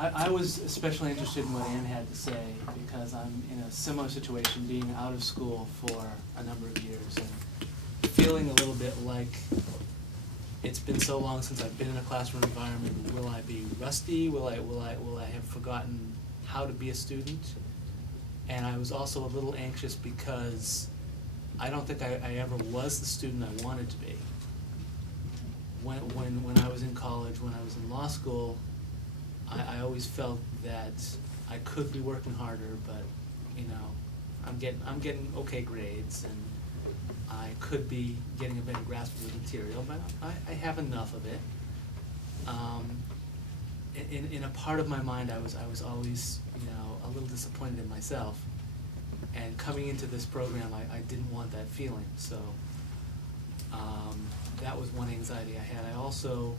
I was especially interested in what Anne had to say because I'm in a similar situation, being out of school for a number of years and feeling a little bit like it's been so long since I've been in a classroom environment. Will I be rusty? Will I have forgotten how to be a student? And I was also a little anxious because I don't think I ever was the student I wanted to be. When I was in college, when I was in law school, I always felt that I could be working harder, but you know, I'm getting okay grades, and I could be getting a better grasp of the material, but I have enough of it. In a part of my mind, I was always, you know, a little disappointed in myself. And coming into this program, I didn't want that feeling. So that was one anxiety I had. I also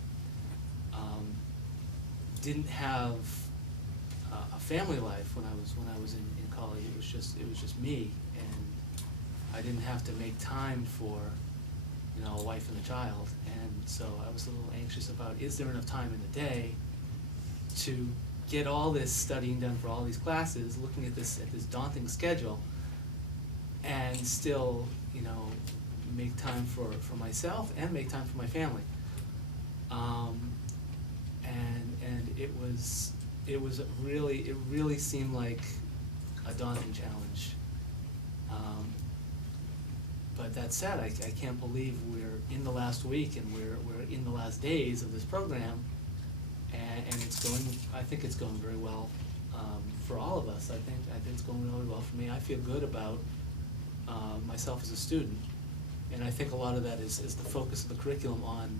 didn't have a family life when I was in college. It was just me, and I didn't have to make time for, you know, a wife and a child. And so I was a little anxious about, is there enough time in the day to get all this studying done for all these classes, looking at this daunting schedule, and still, you know, make time for myself and make time for my family. And it really seemed like a daunting challenge. But that said, I can't believe we're in the last week and we're in the last days of this program, and I think it's going very well for all of us. I think it's going really well for me. I feel good about myself as a student, and I think a lot of that is the focus of the curriculum on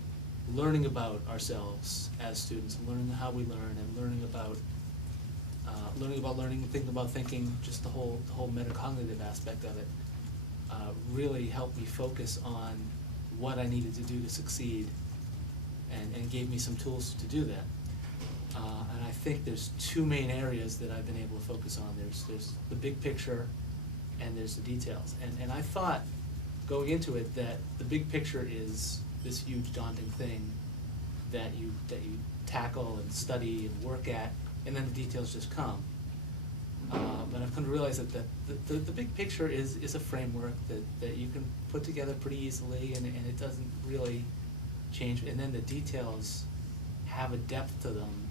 learning about ourselves as students, and learning how we learn, and learning about learning, thinking about thinking, just the whole metacognitive aspect of it. Really helped me focus on what I needed to do to succeed, and gave me some tools to do that. And I think there's two main areas that I've been able to focus on. There's the big picture, and there's the details. And I thought, going into it, that the big picture is this huge daunting thing that you tackle and study and work at, and then the details just come. But I've come to realize that the big picture is a framework that you can put together pretty easily, and it doesn't really change. And then the details have a depth to them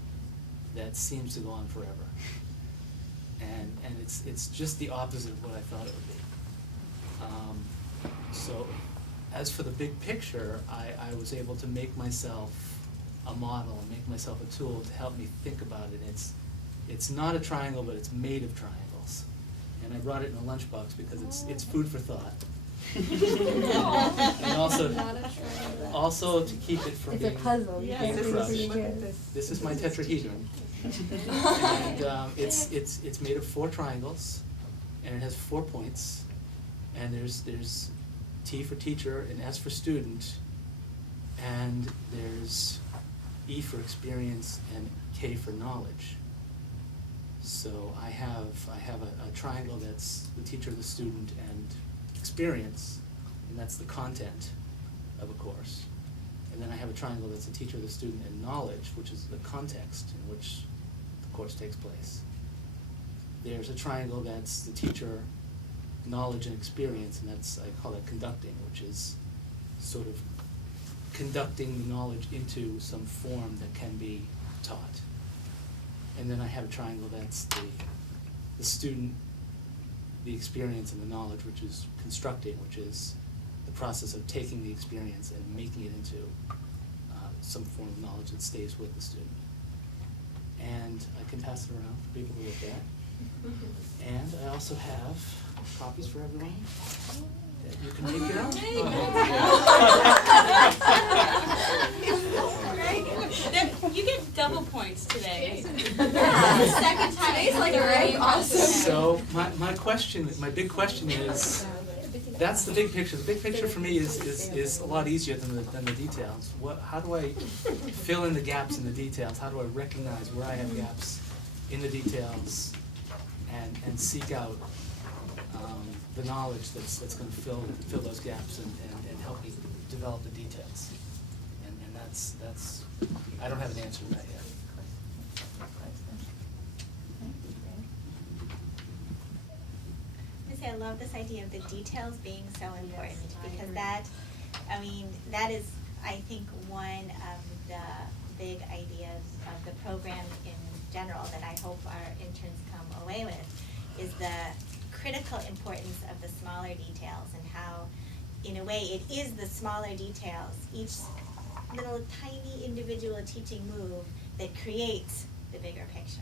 that seems to go on forever. And it's just the opposite of what I thought it would be. So as for the big picture, I was able to make myself a model, and make myself a tool to help me think about it. It's not a triangle, but it's made of triangles. And I brought it in a lunchbox because it's food for thought. And also to keep it from being crushed. This is my tetrahedron. And it's made of 4 triangles, and it has 4 points. And there's T for teacher, and S for student, and there's E for experience, and K for knowledge. So I have a triangle that's the teacher, the student, and experience, and that's the content of a course. And then I have a triangle that's the teacher, the student, and knowledge, which is the context in which the course takes place. There's a triangle that's the teacher, knowledge, and experience, and that's, I call that conducting, which is sort of conducting the knowledge into some form that can be taught. And then I have a triangle that's the student, the experience, and the knowledge, which is constructing, which is the process of taking the experience and making it into some form of knowledge that stays with the student. And I can pass it around for people to look at. And I also have copies for everyone that you can make your own. You get double points today. Yeah, second time. Today's like very awesome. So my big question is, that's the big picture. The big picture for me is a lot easier than the details. How do I fill in the gaps in the details? How do I recognize where I have gaps in the details and seek out the knowledge that's going to fill those gaps and help me develop the details? And that's I don't have an answer to that yet. say I love this idea of the details being so important, because that is, I think, one of the big ideas of the program in general that I hope our interns come away with, is the critical importance of the smaller details, and how, in a way, it is the smaller details, each little tiny individual teaching move, that creates the bigger picture.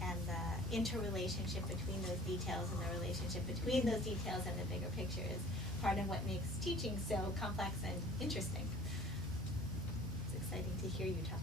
And the interrelationship between those details and the relationship between those details and the bigger picture is part of what makes teaching so complex and interesting. It's exciting to hear you talk